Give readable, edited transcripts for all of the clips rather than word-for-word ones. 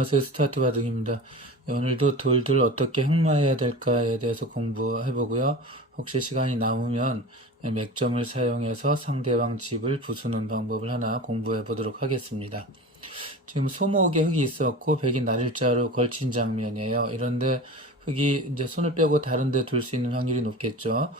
안녕하세요. 스타트 바둑입니다. 오늘도 돌들 어떻게 획마해야 될까에 대해서 공부해보고요. 혹시 시간이 남으면 맥점을 사용해서 상대방 집을 부수는 방법을 하나 공부해보도록 하겠습니다. 지금 소목에 흙이 있었고 백이 날일자로 걸친 장면이에요. 이런데 흙이 이제 손을 빼고 다른 데 둘 수 있는 확률이 높겠죠.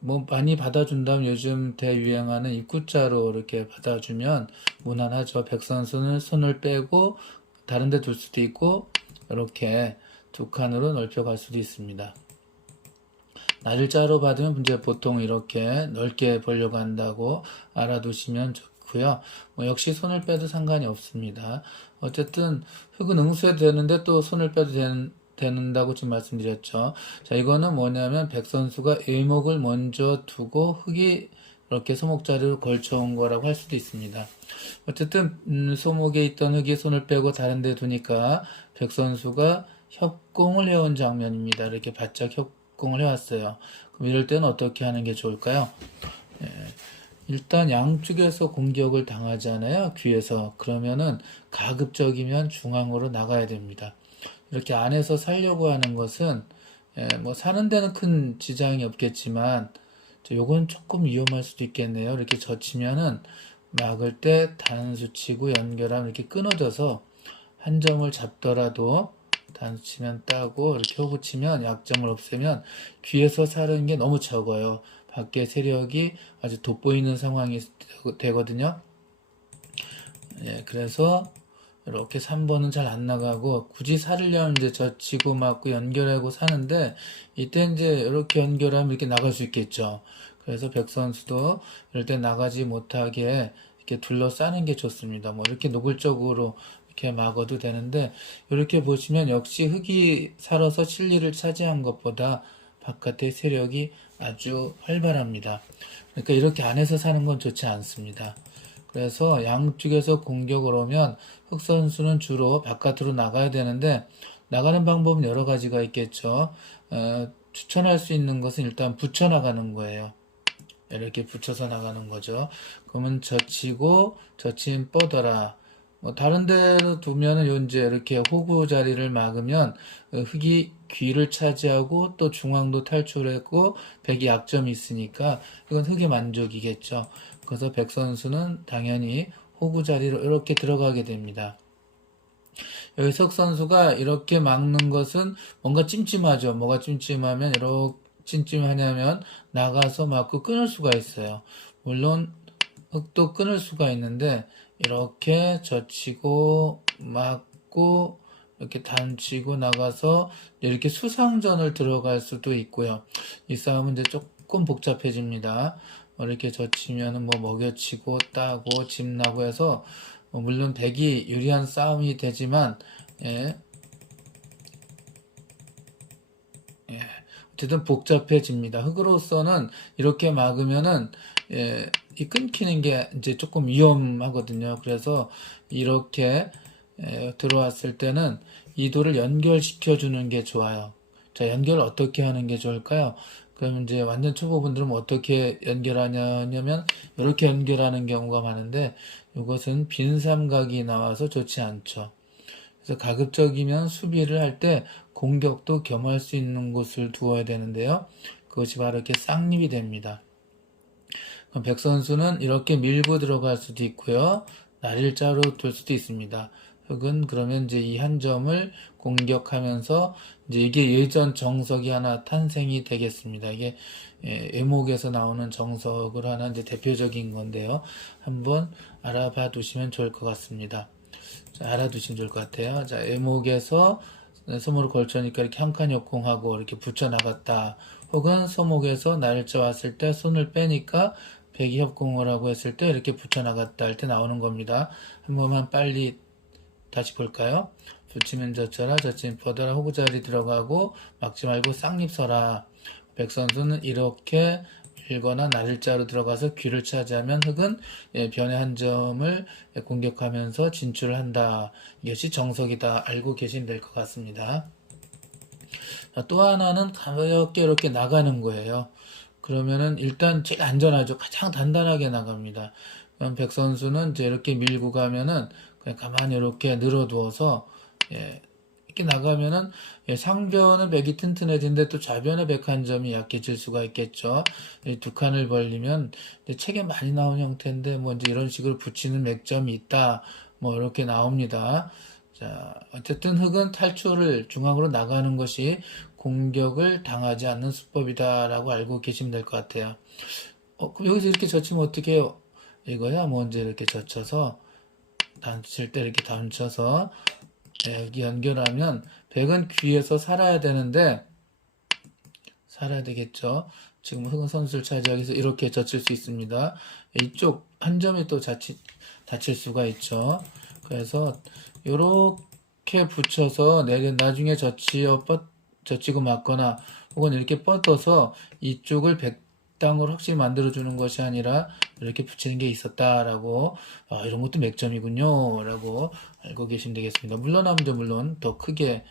뭐 많이 받아준다면 요즘 대유행하는 입구자로 이렇게 받아주면 무난하죠. 백 선수는 손을 빼고 다른 데 둘 수도 있고 이렇게 두 칸으로 넓혀갈 수도 있습니다. 날짜로 받으면 이제 보통 이렇게 넓게 보려고 한다고 알아두시면 좋고요. 뭐 역시 손을 빼도 상관이 없습니다. 어쨌든 흙은 응수해도 되는데 또 손을 빼도 된다고 지금 말씀드렸죠. 자, 이거는 뭐냐면 백 선수가 일목을 먼저 두고 흙이 이렇게 소목자리로 걸쳐온 거라고 할 수도 있습니다. 어쨌든 소목에 있던 흙이 손을 빼고 다른 데 두니까 백 선수가 협공을 해온 장면입니다. 이렇게 바짝 협공을 해왔어요. 그럼 이럴 때는 어떻게 하는 게 좋을까요? 일단 양쪽에서 공격을 당하잖아요. 귀에서. 그러면은 가급적이면 중앙으로 나가야 됩니다. 이렇게 안에서 살려고 하는 것은 뭐 사는 데는 큰 지장이 없겠지만 요건 조금 위험할 수도 있겠네요. 이렇게 젖히면은 막을 때 단수 치고 연결하면 이렇게 끊어져서 한 점을 잡더라도 단수 치면 따고 이렇게 호구 치면 약점을 없애면 귀에서 사는 게 너무 적어요. 밖에 세력이 아주 돋보이는 상황이 되거든요. 그래서 이렇게 3번은 잘 안 나가고 굳이 살으려면 이제 젖히고 맞고 연결하고 사는데 이때 이제 이렇게 연결하면 이렇게 나갈 수 있겠죠. 그래서 백 선수도 이럴 때 나가지 못하게 이렇게 둘러싸는 게 좋습니다. 뭐 이렇게 노골적으로 이렇게 막아도 되는데 이렇게 보시면 역시 흙이 살아서 실리를 차지한 것보다 바깥의 세력이 아주 활발합니다. 그러니까 이렇게 안에서 사는 건 좋지 않습니다. 그래서 양쪽에서 공격을 오면 흑 선수는 주로 바깥으로 나가야 되는데 나가는 방법은 여러 가지가 있겠죠. 추천할 수 있는 것은 일단 붙여 나가는 거예요. 이렇게 붙여서 나가는 거죠. 그러면 젖히고 젖힌 뻗어라. 뭐 다른 데로 두면은 이제 이렇게 호구 자리를 막으면 흙이 귀를 차지하고 또 중앙도 탈출했고 백이 약점이 있으니까 이건 흙의 만족이겠죠. 그래서 백 선수는 당연히 호구 자리로 이렇게 들어가게 됩니다. 여기 석 선수가 이렇게 막는 것은 뭔가 찜찜하죠. 뭐가 찜찜하면 이렇게 찜찜하냐면 나가서 막고 끊을 수가 있어요. 물론 흙도 끊을 수가 있는데 이렇게 젖히고 막고 이렇게 단치고 나가서 이렇게 수상전을 들어갈 수도 있고요. 이 싸움은 이제 조금 복잡해집니다. 이렇게 젖히면은 뭐 먹여치고 따고 집 나고 해서 물론 백이 유리한 싸움이 되지만 예, 예, 어쨌든 복잡해집니다. 흙으로서는 이렇게 막으면은 이 끊기는 게 이제 조금 위험하거든요. 그래서 이렇게 들어왔을 때는 이 돌을 연결시켜 주는 게 좋아요. 자, 연결 어떻게 하는 게 좋을까요? 그러면 이제 완전 초보분들은 어떻게 연결하냐면 이렇게 연결하는 경우가 많은데 이것은 빈 삼각이 나와서 좋지 않죠. 그래서 가급적이면 수비를 할 때 공격도 겸할 수 있는 곳을 두어야 되는데요. 그것이 바로 이렇게 쌍립이 됩니다. 백 선수는 이렇게 밀고 들어갈 수도 있고요. 날일자로 둘 수도 있습니다. 흑은 그러면 이제 이 한 점을 공격하면서 이제 이게 예전 정석이 하나 탄생이 되겠습니다. 이게 외목에서 나오는 정석을 하나 이제 대표적인 건데요. 한번 알아봐 두시면 좋을 것 같습니다. 자, 알아두시면 좋을 것 같아요. 자, 외목에서 소목을 걸쳐니까 이렇게 한 칸 역공하고 이렇게 붙여 나갔다. 혹은 소목에서 날짜 왔을 때 손을 빼니까 백이 협공을 하고 했을 때 이렇게 붙여 나갔다 할 때 나오는 겁니다. 한 번만 빨리 다시 볼까요? 붙이면 젖혀라, 젖히면 뻗어라, 호구자리 들어가고 막지 말고 쌍립 서라. 백 선수는 이렇게 밀거나 날일자로 들어가서 귀를 차지하면 흑은 변의 한 점을 공격하면서 진출을 한다. 이것이 정석이다. 알고 계시면 될 것 같습니다. 또 하나는 가볍게 이렇게 나가는 거예요. 그러면은 일단 제일 안전하죠. 가장 단단하게 나갑니다. 그럼 백 선수는 이제 이렇게 밀고 가면은 그냥 가만히 이렇게 늘어두어서 이렇게 나가면은 상변은 백이 튼튼해지는데 또 좌변의 백 한 점이 약해질 수가 있겠죠. 이 두 칸을 벌리면 책에 많이 나온 형태인데 뭐 이제 이런 식으로 붙이는 맥점이 있다. 뭐 이렇게 나옵니다. 자, 어쨌든 흑은 탈출을 중앙으로 나가는 것이 공격을 당하지 않는 수법이다라고 알고 계시면 될 것 같아요. 그럼 여기서 이렇게 젖히면 어떻게 해요? 이거야 먼저 이렇게 젖혀서 단칠 때 이렇게 단쳐서 여기 연결하면 백은 귀에서 살아야 되는데 살아야 되겠죠. 지금 흑은 선수를 차지하기 위해서 이렇게 젖힐 수 있습니다. 이쪽 한 점이 또 다칠 수가 있죠. 그래서 이렇게 붙여서 나중에 젖히고 맞거나 혹은 이렇게 뻗어서 이쪽을 백당으로 확실히 만들어주는 것이 아니라 이렇게 붙이는 게 있었다라고 이런 것도 맥점이군요 라고 알고 계시면 되겠습니다. 물론 더 크게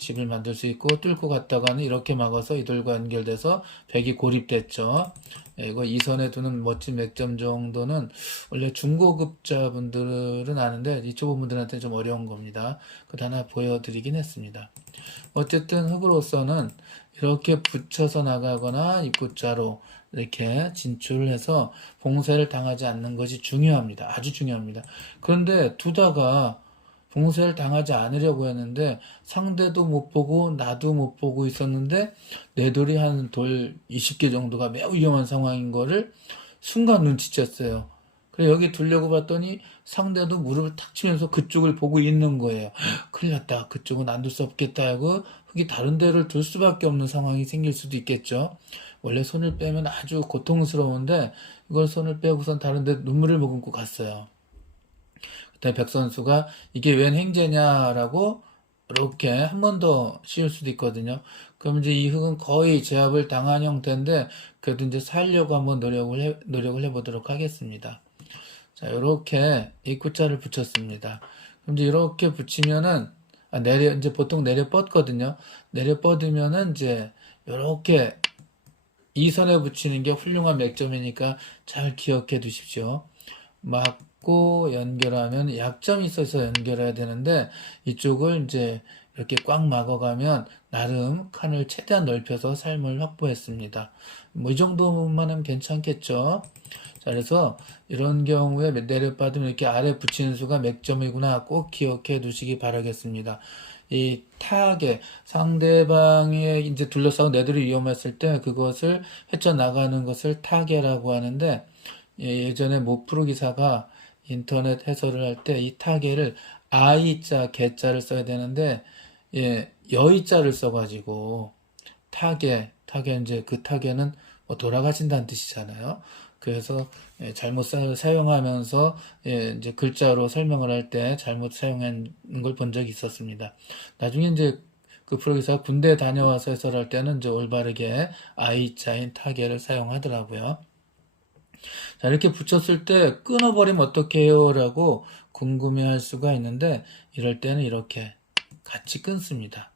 집을 만들 수 있고 뚫고 갔다가는 이렇게 막아서 이돌과 연결돼서 백이 고립됐죠. 이거 이선에 두는 멋진 맥점 정도는 원래 중고급자분들은 아는데 이 초보분들한테 좀 어려운 겁니다. 그거 하나 보여드리긴 했습니다. 어쨌든 흑으로서는 이렇게 붙여서 나가거나 입구자로 이렇게 진출을 해서 봉쇄를 당하지 않는 것이 중요합니다. 아주 중요합니다. 그런데 두다가 봉쇄를 당하지 않으려고 했는데 상대도 못 보고 나도 못 보고 있었는데 내 돌이 한 돌 20개 정도가 매우 위험한 상황인 거를 순간 눈치챘어요. 그래 여기 두려고 봤더니 상대도 무릎을 탁 치면서 그쪽을 보고 있는 거예요. 큰일 났다. 그쪽은 안 둘 수 없겠다 하고 흑이 다른 데를 둘 수밖에 없는 상황이 생길 수도 있겠죠. 원래 손을 빼면 아주 고통스러운데 이걸 손을 빼고선 다른 데 눈물을 머금고 갔어요. 그때 백 선수가 이게 웬 행제냐라고 이렇게 한 번 더 씌울 수도 있거든요. 그럼 이제 이 흑은 거의 제압을 당한 형태인데 그래도 이제 살려고 한번 노력을 해보도록 하겠습니다. 자, 이렇게 입구자를 붙였습니다. 그럼 이제 이렇게 붙이면은 이제 보통 내려 뻗거든요. 내려 뻗으면은 이제 이렇게 이 선에 붙이는 게 훌륭한 맥점이니까 잘 기억해 두십시오. 막고 연결하면 약점이 있어서 연결해야 되는데 이쪽을 이제 이렇게 꽉 막아가면 나름 칸을 최대한 넓혀서 삶을 확보했습니다. 뭐 이 정도만 하면 괜찮겠죠. 자, 그래서 이런 경우에 내려받으면 이렇게 아래 붙이는 수가 맥점이구나 꼭 기억해 두시기 바라겠습니다. 이 타겟, 상대방의 이제 둘러싸고 내들이 위험했을 때 그것을 헤쳐나가는 것을 타겟이라고 하는데 예전에 모 프로기사가 인터넷 해설을 할 때 이 타겟을 아이자, 개자를 써야 되는데 여이자를 써가지고 타겟 이제 그 타겟은 뭐 돌아가신다는 뜻이잖아요. 그래서 잘못 사용하면서 이제 글자로 설명을 할 때 잘못 사용한 걸 본 적이 있었습니다. 나중에 이제 그 프로기사가 군대 다녀와서 해설할 때는 이제 올바르게 아이자인 타겟을 사용하더라고요. 자, 이렇게 붙였을 때 끊어버리면 어떻게 해요? 라고 궁금해할 수가 있는데 이럴 때는 이렇게 같이 끊습니다.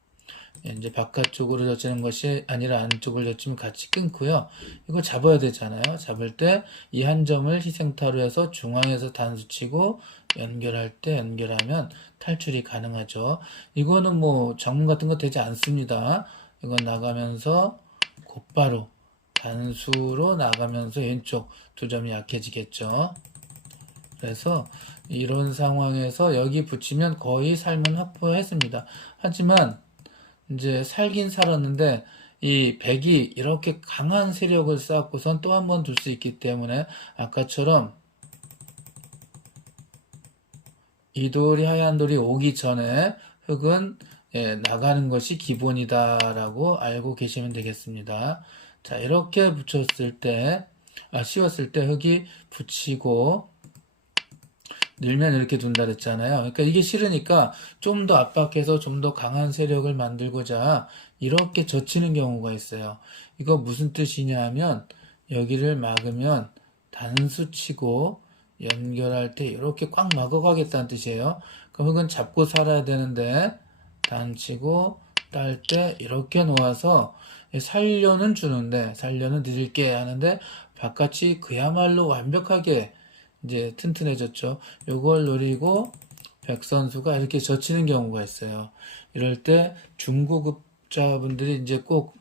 이제 바깥쪽으로 젖히는 것이 아니라 안쪽을 젖히면 같이 끊고요. 이거 잡아야 되잖아요. 잡을 때 이 한 점을 희생타로 해서 중앙에서 단수 치고 연결할 때 연결하면 탈출이 가능하죠. 이거는 뭐 장문 같은 거 되지 않습니다. 이건 나가면서 곧바로 단수로 나가면서 왼쪽 두 점이 약해지겠죠. 그래서 이런 상황에서 여기 붙이면 거의 삶은 확보했습니다. 하지만 이제 살긴 살았는데 이 백이 이렇게 강한 세력을 쌓고선 또 한 번 둘 수 있기 때문에 아까처럼 이 돌이 하얀 돌이 오기 전에 흑은 나가는 것이 기본이다라고 알고 계시면 되겠습니다. 자, 이렇게 씌웠을 때 흑이 붙이고 늘면 이렇게 둔다 그랬잖아요. 그러니까 이게 싫으니까 좀 더 압박해서 좀 더 강한 세력을 만들고자 이렇게 젖히는 경우가 있어요. 이거 무슨 뜻이냐 하면 여기를 막으면 단수 치고 연결할 때 이렇게 꽉 막아가겠다는 뜻이에요. 그럼 흑은 잡고 살아야 되는데 단치고 딸 때 이렇게 놓아서 살려는 주는데 살려는 드릴게 하는데 바깥이 그야말로 완벽하게 이제 튼튼해졌죠. 요걸 노리고 백 선수가 이렇게 젖히는 경우가 있어요. 이럴 때 중고급자분들이 이제 꼭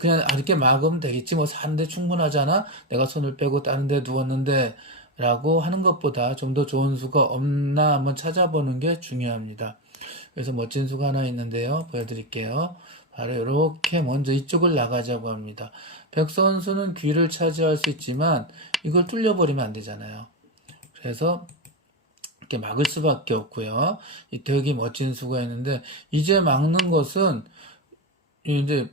그냥 이렇게 막으면 되겠지 뭐 사는데 충분하잖아 내가 손을 빼고 다른 데 두었는데 라고 하는 것보다 좀 더 좋은 수가 없나 한번 찾아보는 게 중요합니다. 그래서 멋진 수가 하나 있는데요. 보여드릴게요. 바로 이렇게 먼저 이쪽을 나가자고 합니다. 백 선수는 귀를 차지할 수 있지만 이걸 뚫려버리면 안 되잖아요. 그래서 이렇게 막을 수밖에 없고요. 이 되게 멋진 수가 있는데 이제 막는 것은 이제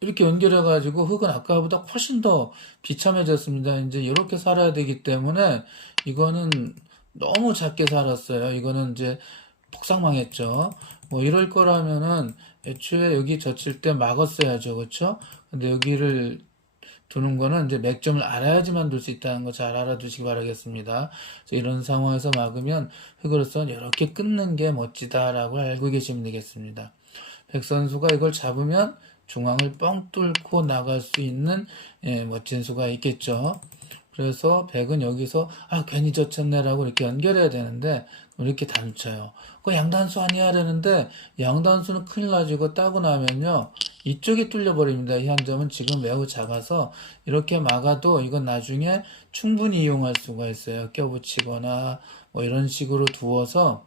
이렇게 연결해가지고 흙은 아까보다 훨씬 더 비참해졌습니다. 이제 이렇게 살아야 되기 때문에 이거는 너무 작게 살았어요. 이거는 이제 폭삭망했죠. 뭐 이럴 거라면은 애초에 여기 젖힐 때 막았어야죠. 그렇죠? 근데 여기를 두는 거는 이제 맥점을 알아야지만 둘 수 있다는 거 잘 알아두시기 바라겠습니다. 이런 상황에서 막으면 흙으로서는 이렇게 끊는 게 멋지다라고 알고 계시면 되겠습니다. 백 선수가 이걸 잡으면 중앙을 뻥 뚫고 나갈 수 있는 멋진 수가 있겠죠. 그래서 백은 여기서 괜히 젖혔네라고 이렇게 연결해야 되는데 이렇게 단쳐요. 그 양단수 아니야 되는데 양단수는 큰일 나지고 따고 나면요 이쪽이 뚫려버립니다. 이 한 점은 지금 매우 작아서 이렇게 막아도 이건 나중에 충분히 이용할 수가 있어요. 껴붙이거나 뭐 이런 식으로 두어서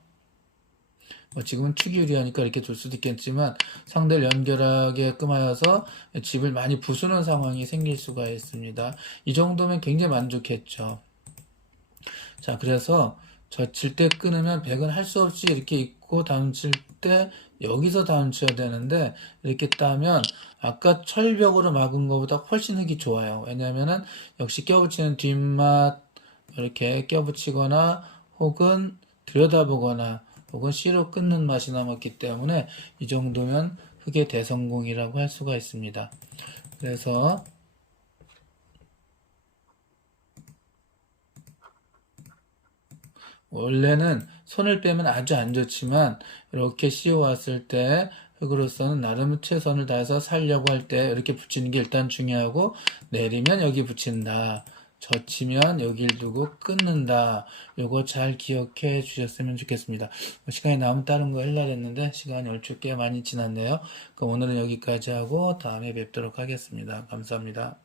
지금은 축이 유리하니까 이렇게 둘 수도 있겠지만 상대를 연결하게끔 하여서 집을 많이 부수는 상황이 생길 수가 있습니다. 이 정도면 굉장히 만족했죠. 자, 그래서 젖힐 때 끊으면 백은 할 수 없이 이렇게 있고 다음 칠 때 여기서 다음 쳐야 되는데 이렇게 따면 아까 철벽으로 막은 것보다 훨씬 흙이 좋아요. 왜냐면은 역시 껴붙이는 뒷맛 이렇게 껴붙이거나 혹은 들여다보거나 혹은 C로 끊는 맛이 남았기 때문에 이 정도면 흙의 대성공이라고 할 수가 있습니다. 그래서 원래는 손을 빼면 아주 안 좋지만 이렇게 씌워왔을 때 흙으로서는 나름 최선을 다해서 살려고 할 때 이렇게 붙이는 게 일단 중요하고 내리면 여기 붙인다. 젖히면 여길 두고 끊는다. 요거 잘 기억해 주셨으면 좋겠습니다. 시간이 남으면 다른 거 하려고 했는데 시간이 얼추 꽤 많이 지났네요. 그럼 오늘은 여기까지 하고 다음에 뵙도록 하겠습니다. 감사합니다.